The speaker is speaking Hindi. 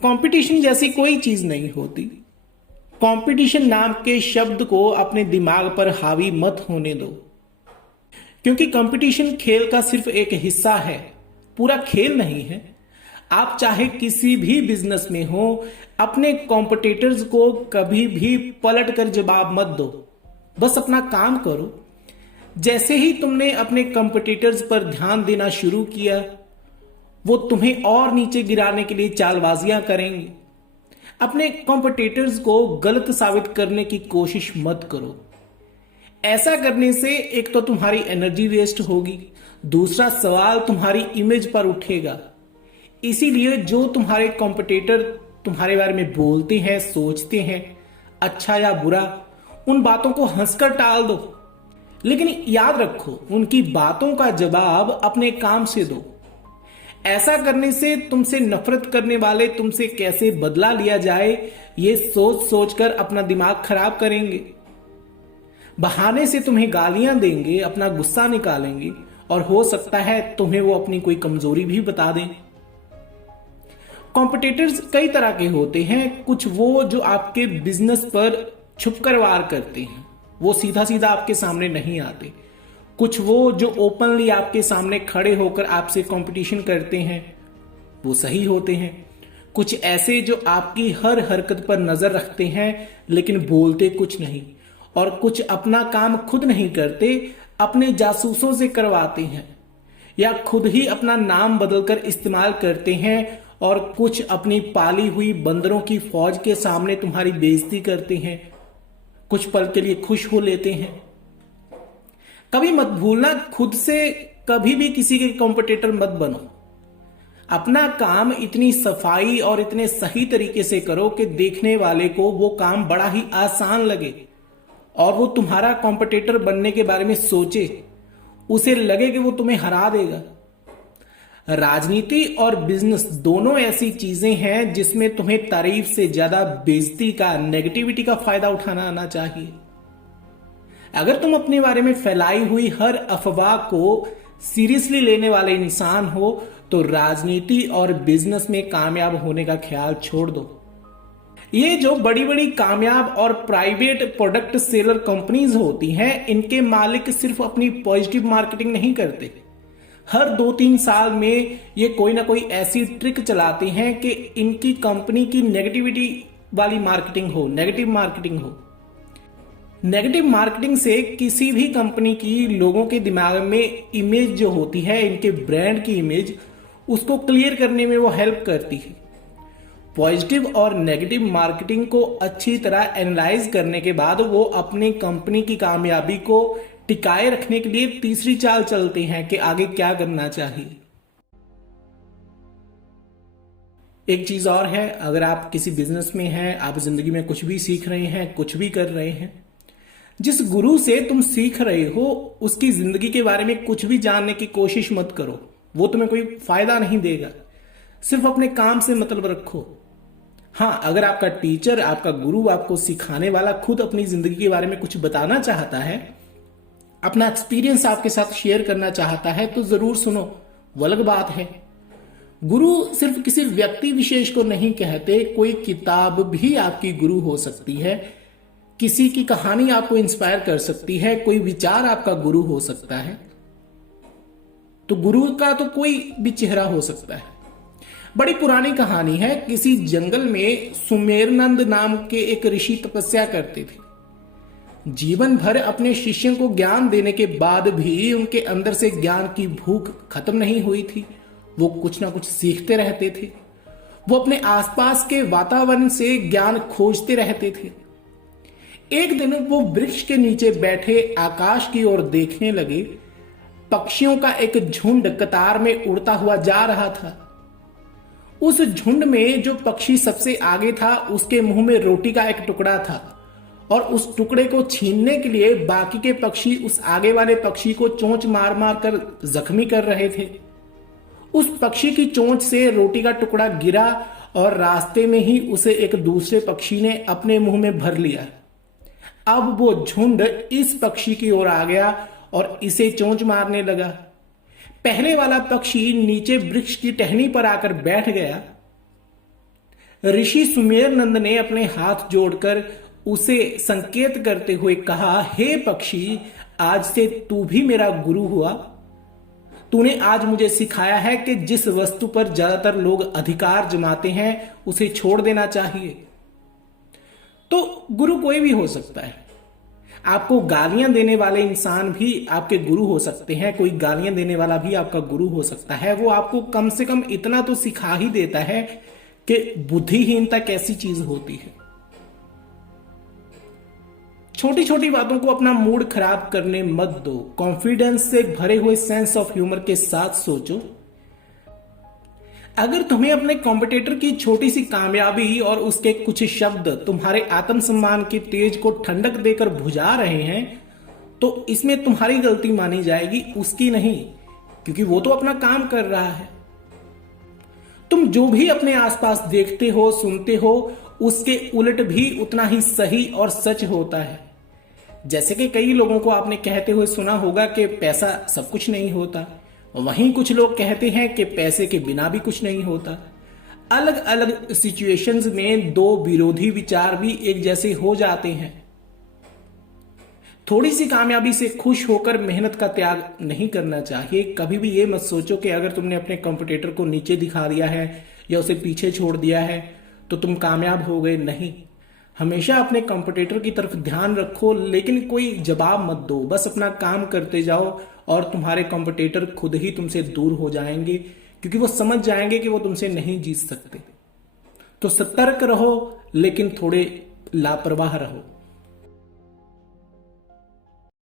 कंपटीशन जैसी कोई चीज नहीं होती। कंपटीशन नाम के शब्द को अपने दिमाग पर हावी मत होने दो, क्योंकि कंपटीशन खेल का सिर्फ एक हिस्सा है, पूरा खेल नहीं है। आप चाहे किसी भी बिजनेस में हो, अपने कॉम्पिटिटर्स को कभी भी पलट कर जवाब मत दो, बस अपना काम करो। जैसे ही तुमने अपने कॉम्पिटिटर्स पर ध्यान देना शुरू किया, वो तुम्हें और नीचे गिराने के लिए चालबाजियां करेंगे। अपने कॉम्पिटिटर्स को गलत साबित करने की कोशिश मत करो। ऐसा करने से एक तो तुम्हारी एनर्जी वेस्ट होगी, दूसरा सवाल तुम्हारी इमेज पर उठेगा। इसीलिए जो तुम्हारे कॉम्पिटिटर तुम्हारे बारे में बोलते हैं, सोचते हैं, अच्छा या बुरा, उन बातों को हंसकर टाल दो, लेकिन याद रखो उनकी बातों का जवाब अपने काम से दो। ऐसा करने से तुमसे नफरत करने वाले तुमसे कैसे बदला लिया जाए, ये सोच सोचकर अपना दिमाग खराब करेंगे। बहाने से तुम्हें गालियां देंगे, अपना गुस्सा निकालेंगे, और हो सकता है तुम्हें वो अपनी कोई कमजोरी भी बता दें। कॉम्पिटिटर्स कई तरह के होते हैं। कुछ वो जो आपके बिजनेस पर छुपकर वार करते हैं, वो सीधा सीधा आपके सामने नहीं आते। कुछ वो जो ओपनली आपके सामने खड़े होकर आपसे कंपटीशन करते हैं, वो सही होते हैं। कुछ ऐसे जो आपकी हर हरकत पर नजर रखते हैं लेकिन बोलते कुछ नहीं, और कुछ अपना काम खुद नहीं करते, अपने जासूसों से करवाते हैं, या खुद ही अपना नाम बदलकर इस्तेमाल करते हैं, और कुछ अपनी पाली हुई बंदरों की फौज के सामने तुम्हारी बेइज्जती करते हैं, कुछ पल के लिए खुश हो लेते हैं। कभी मत भूलना, खुद से कभी भी किसी के कॉम्पिटिटर मत बनो। अपना काम इतनी सफाई और इतने सही तरीके से करो कि देखने वाले को वो काम बड़ा ही आसान लगे, और वो तुम्हारा कॉम्पिटिटर बनने के बारे में सोचे, उसे लगे कि वो तुम्हें हरा देगा। राजनीति और बिजनेस दोनों ऐसी चीजें हैं जिसमें तुम्हें तारीफ से ज्यादा बेइज्जती का, नेगेटिविटी का फायदा उठाना आना चाहिए। अगर तुम अपने बारे में फैलाई हुई हर अफवाह को सीरियसली लेने वाले इंसान हो, तो राजनीति और बिजनेस में कामयाब होने का ख्याल छोड़ दो। ये जो बड़ी बड़ी कामयाब और प्राइवेट प्रोडक्ट सेलर कंपनीज होती हैं, इनके मालिक सिर्फ अपनी पॉजिटिव मार्केटिंग नहीं करते। हर 2-3 साल में ये कोई ना कोई ऐसी ट्रिक चलाते हैं कि इनकी कंपनी की नेगेटिविटी वाली मार्केटिंग हो, नेगेटिव मार्केटिंग हो। नेगेटिव मार्केटिंग से किसी भी कंपनी की लोगों के दिमाग में इमेज जो होती है, इनके ब्रांड की इमेज, उसको क्लियर करने में वो हेल्प करती है। पॉजिटिव और नेगेटिव मार्केटिंग को अच्छी तरह एनालाइज करने के बाद वो अपनी कंपनी की कामयाबी को टिकाए रखने के लिए तीसरी चाल चलते हैं कि आगे क्या करना चाहिए। एक चीज और है, अगर आप किसी बिजनेस में हैं, आप जिंदगी में कुछ भी सीख रहे हैं, कुछ भी कर रहे हैं, जिस गुरु से तुम सीख रहे हो उसकी जिंदगी के बारे में कुछ भी जानने की कोशिश मत करो, वो तुम्हें कोई फायदा नहीं देगा। सिर्फ अपने काम से मतलब रखो। हाँ, अगर आपका टीचर, आपका गुरु, आपको सिखाने वाला खुद अपनी जिंदगी के बारे में कुछ बताना चाहता है, अपना एक्सपीरियंस आपके साथ शेयर करना चाहता है, तो जरूर सुनो, वो अलग बात है। गुरु सिर्फ किसी व्यक्ति विशेष को नहीं कहते, कोई किताब भी आपकी गुरु हो सकती है, किसी की कहानी आपको इंस्पायर कर सकती है, कोई विचार आपका गुरु हो सकता है। तो गुरु का तो कोई भी चेहरा हो सकता है। बड़ी पुरानी कहानी है, किसी जंगल में सुमेरनंद नाम के एक ऋषि तपस्या करते थे। जीवन भर अपने शिष्यों को ज्ञान देने के बाद भी उनके अंदर से ज्ञान की भूख खत्म नहीं हुई थी। वो कुछ ना कुछ सीखते रहते थे। वो अपने आसपास के वातावरण से ज्ञान खोजते रहते थे। एक दिन वो वृक्ष के नीचे बैठे आकाश की ओर देखने लगे। पक्षियों का एक झुंड कतार में उड़ता हुआ जा रहा था। उस झुंड में जो पक्षी सबसे आगे था, उसके मुंह में रोटी का एक टुकड़ा था, और उस टुकड़े को छीनने के लिए बाकी के पक्षी उस आगे वाले पक्षी को चोंच मार मार कर जख्मी कर रहे थे। उस पक्षी की चोंच से रोटी का टुकड़ा गिरा और रास्ते में ही उसे एक दूसरे पक्षी ने अपने मुंह में भर लिया। अब वो झुंड इस पक्षी की ओर आ गया और इसे चोंच मारने लगा। पहले वाला पक्षी नीचे वृक्ष की टहनी पर आकर बैठ गया। ऋषि सुमेर नंद ने अपने हाथ जोड़कर उसे संकेत करते हुए कहा, हे पक्षी, आज से तू भी मेरा गुरु हुआ। तूने आज मुझे सिखाया है कि जिस वस्तु पर ज्यादातर लोग अधिकार जमाते हैं उसे छोड़ देना चाहिए। तो गुरु कोई भी हो सकता है। आपको गालियां देने वाले इंसान भी आपके गुरु हो सकते हैं, कोई गालियां देने वाला भी आपका गुरु हो सकता है। वो आपको कम से कम इतना तो सिखा ही देता है कि बुद्धिहीनता कैसी चीज होती है। छोटी छोटी बातों को अपना मूड खराब करने मत दो। कॉन्फिडेंस से भरे हुए सेंस ऑफ ह्यूमर के साथ सोचो। अगर तुम्हें अपने कॉम्पिटिटर की छोटी सी कामयाबी और उसके कुछ शब्द तुम्हारे आत्मसम्मान के तेज को ठंडक देकर बुझा रहे हैं, तो इसमें तुम्हारी गलती मानी जाएगी, उसकी नहीं, क्योंकि वो तो अपना काम कर रहा है। तुम जो भी अपने आसपास देखते हो, सुनते हो, उसके उलट भी उतना ही सही और सच होता है। जैसे कि कई लोगों को आपने कहते हुए सुना होगा कि पैसा सब कुछ नहीं होता, वहीं कुछ लोग कहते हैं कि पैसे के बिना भी कुछ नहीं होता। अलग अलग सिचुएशंस में दो विरोधी विचार भी एक जैसे हो जाते हैं। थोड़ी सी कामयाबी से खुश होकर मेहनत का त्याग नहीं करना चाहिए। कभी भी ये मत सोचो कि अगर तुमने अपने कॉम्पिटिटर को नीचे दिखा दिया है या उसे पीछे छोड़ दिया है तो तुम कामयाब हो गए। नहीं, हमेशा अपने कॉम्पिटिटर की तरफ ध्यान रखो, लेकिन कोई जवाब मत दो। बस अपना काम करते जाओ और तुम्हारे कॉम्पिटिटर खुद ही तुमसे दूर हो जाएंगे, क्योंकि वो समझ जाएंगे कि वो तुमसे नहीं जीत सकते। तो सतर्क रहो, लेकिन थोड़े लापरवाह रहो।